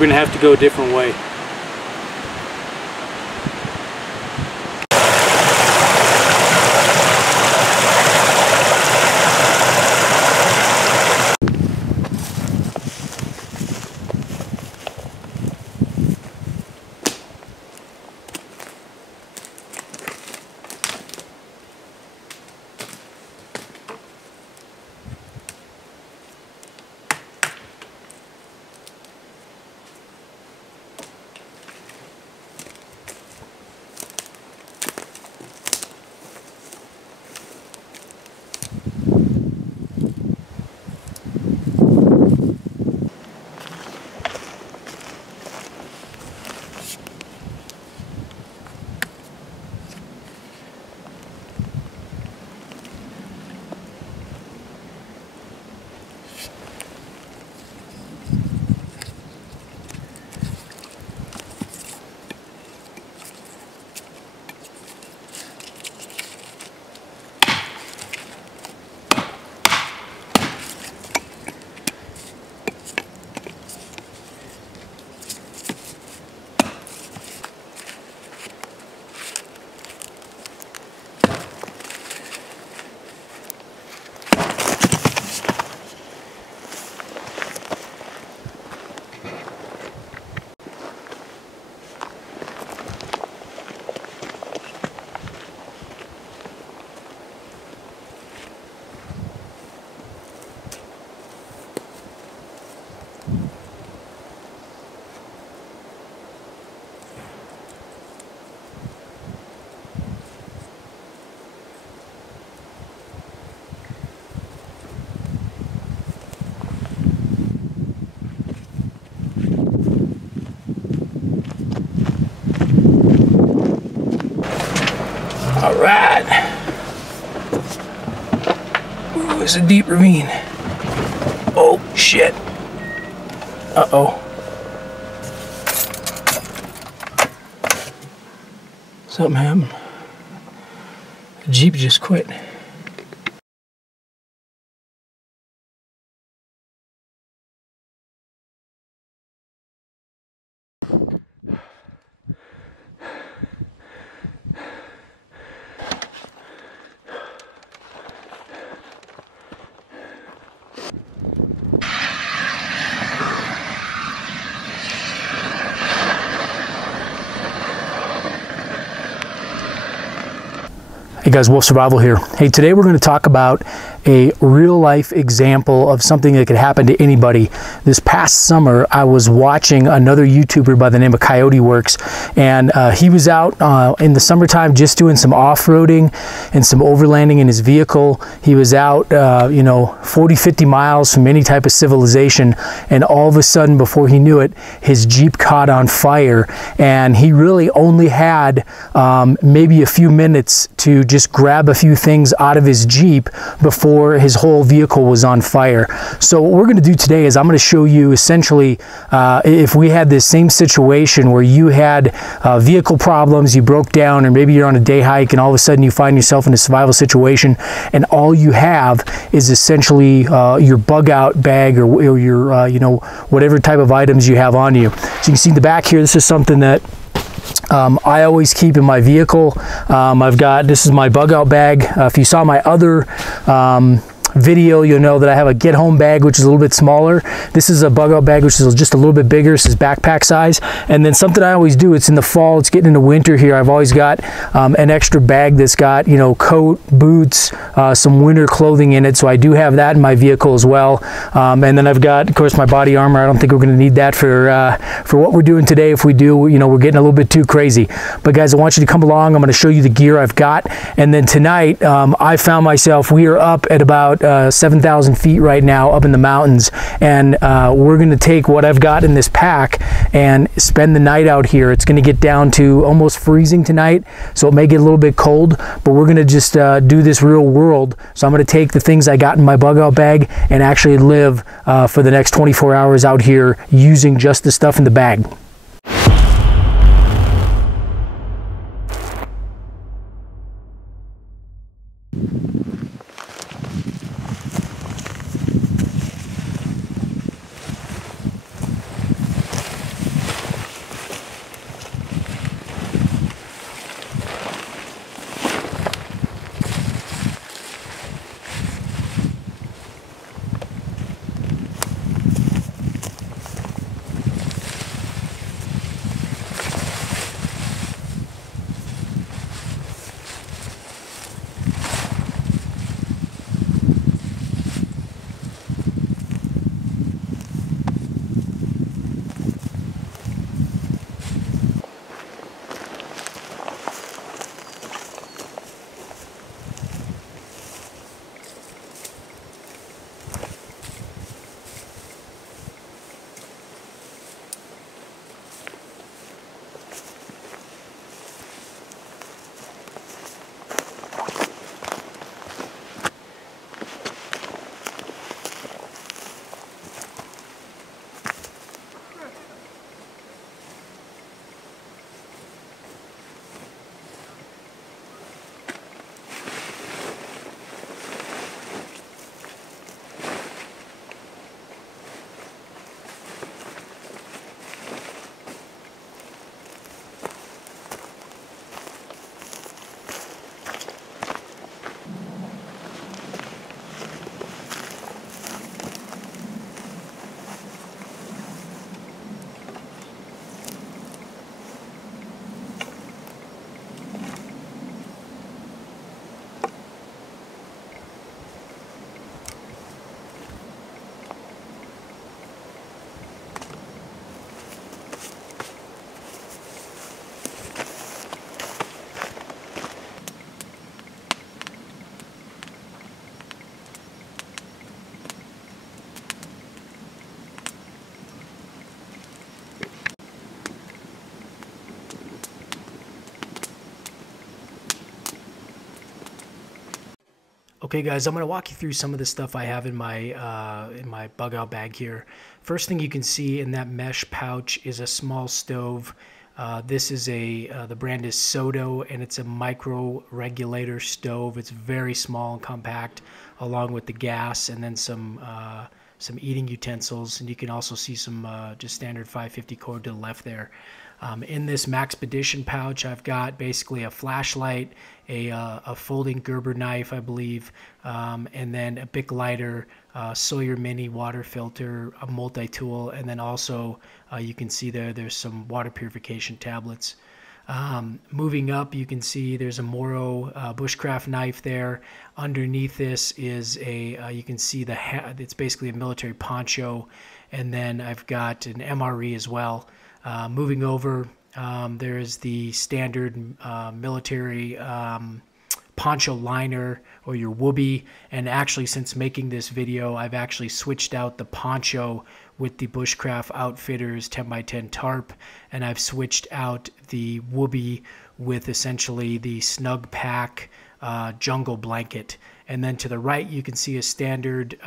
we're gonna have to go a different way. All right. Ooh, it's a deep ravine. Oh, shit. Uh-oh. Something happened. The Jeep just quit. Hey guys, Wolfe Survival here. Hey, today we're going to talk about a real-life example of something that could happen to anybody. This past summer, I was watching another YouTuber by the name of Coyote Works, and he was out in the summertime just doing some off-roading and some overlanding in his vehicle. He was out, 40, 50 miles from any type of civilization, and all of a sudden, before he knew it, his Jeep caught on fire, and he really only had maybe a few minutes to just grab a few things out of his Jeep before his whole vehicle was on fire. So what we're going to do today is I'm going to show you essentially if we had this same situation where you had vehicle problems, you broke down, or maybe you're on a day hike and all of a sudden you find yourself in a survival situation and all you have is essentially your bug out bag or your whatever type of items you have on you. So you can see in the back here, this is something that I always keep in my vehicle. This is my bug out bag. If you saw my other video, you'll know that I have a get home bag, which is a little bit smaller. This is a bug out bag, which is just a little bit bigger. This is backpack size. And then something I always do, it's in the fall, it's getting into winter here, I've always got an extra bag that's got, coat, boots, some winter clothing in it. So I do have that in my vehicle as well. And then I've got, of course, my body armor. I don't think we're going to need that for what we're doing today. If we do, we're getting a little bit too crazy. But guys, I want you to come along. I'm going to show you the gear I've got. And then tonight, I found myself, we are up at about 7,000 feet right now up in the mountains, and we're going to take what I've got in this pack and spend the night out here. It's going to get down to almost freezing tonight, so it may get a little bit cold, but we're going to just do this real world. So I'm going to take the things I got in my bug out bag and actually live for the next 24 hours out here using just the stuff in the bag. Okay guys, I'm going to walk you through some of the stuff I have in my bug out bag here. First thing you can see in that mesh pouch is a small stove. This is the brand is Soto, and it's a micro regulator stove. It's very small and compact, along with the gas and then some eating utensils. And you can also see some just standard 550 cord to the left there. In this Maxpedition pouch, I've got basically a flashlight, a folding Gerber knife, I believe, and then a Bic lighter, Sawyer Mini water filter, a multi-tool, and then also you can see there's some water purification tablets. Moving up, you can see there's a Moro bushcraft knife there. Underneath this is you can see it's basically a military poncho, and then I've got an MRE as well. Moving over, there is the standard military poncho liner, or your whoopee. And actually, since making this video, I've actually switched out the poncho with the Bushcraft Outfitters 10x10 tarp, and I've switched out the whoopee with essentially the Snug Pack jungle blanket. And then to the right, you can see a standard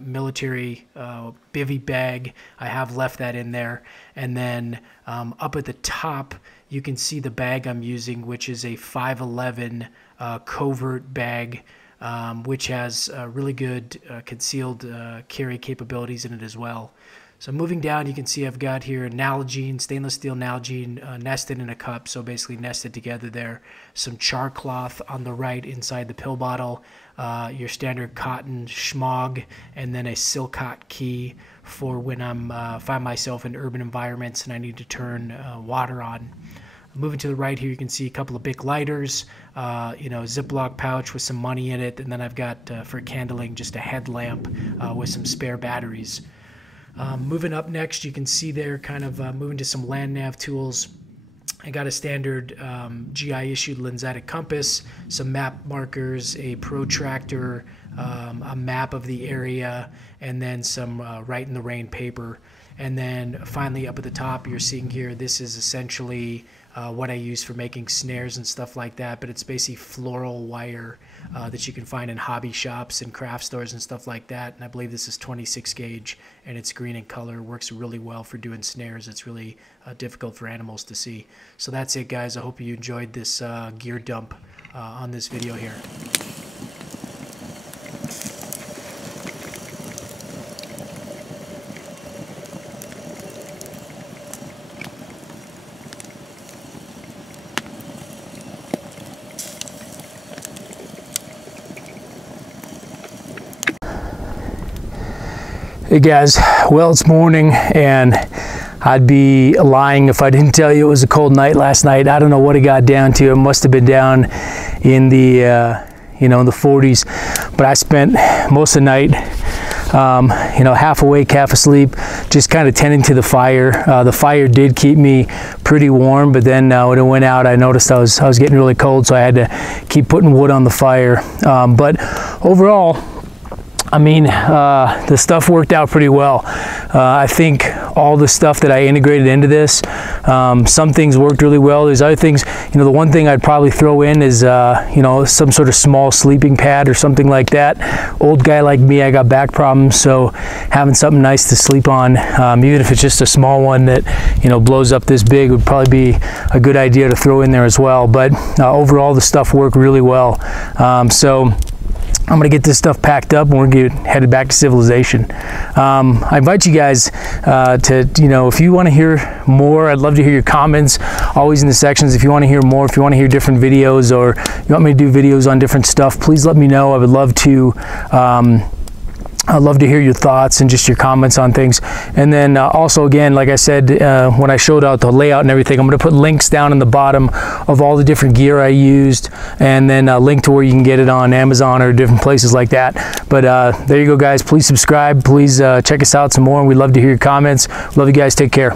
military bivy bag. I have left that in there. And then up at the top, you can see the bag I'm using, which is a 511 covert bag, which has really good concealed carry capabilities in it as well. So moving down, you can see I've got here Nalgene, stainless steel Nalgene nested in a cup, so basically nested together there. Some char cloth on the right inside the pill bottle, your standard cotton schmog, and then a Silcott key for when I'm find myself in urban environments and I need to turn water on. Moving to the right here, you can see a couple of Bic lighters, Ziploc pouch with some money in it, and then I've got for kindling just a headlamp with some spare batteries. Moving up next, you can see there kind of moving to some land nav tools. I got a standard GI issued lensatic compass, some map markers, a protractor, a map of the area, and then some Write in the Rain paper. And then finally up at the top, you're seeing here, this is essentially what I use for making snares and stuff like that, but it's basically floral wire that you can find in hobby shops and craft stores and stuff like that. And I believe this is 26 gauge, and it's green in color. Works really well for doing snares. It's really difficult for animals to see. So that's it, guys. I hope you enjoyed this gear dump on this video here. Hey guys, well, it's morning, and I'd be lying if I didn't tell you it was a cold night last night. I don't know what it got down to. It must have been down in the in the 40s, but I spent most of the night half awake, half asleep, just kind of tending to the fire. The fire did keep me pretty warm, but then when it went out, I noticed I was getting really cold, so I had to keep putting wood on the fire. But overall, I mean, the stuff worked out pretty well. I think all the stuff that I integrated into this, some things worked really well. There's other things, the one thing I'd probably throw in is, some sort of small sleeping pad or something like that. Old guy like me, I got back problems, so having something nice to sleep on, even if it's just a small one that, blows up this big, would probably be a good idea to throw in there as well. But overall, the stuff worked really well. So I'm going to get this stuff packed up, and we're going to get headed back to civilization. I invite you guys to, if you want to hear more, I'd love to hear your comments, always in the sections. If you want to hear more, if you want to hear different videos, or you want me to do videos on different stuff, please let me know. I would love to I'd love to hear your thoughts and just your comments on things. And then also, again, like I said, when I showed out the layout and everything, I'm going to put links down in the bottom of all the different gear I used, and then a link to where you can get it on Amazon or different places like that. But there you go, guys. Please subscribe. Please check us out some more, and we'd love to hear your comments. Love you guys. Take care.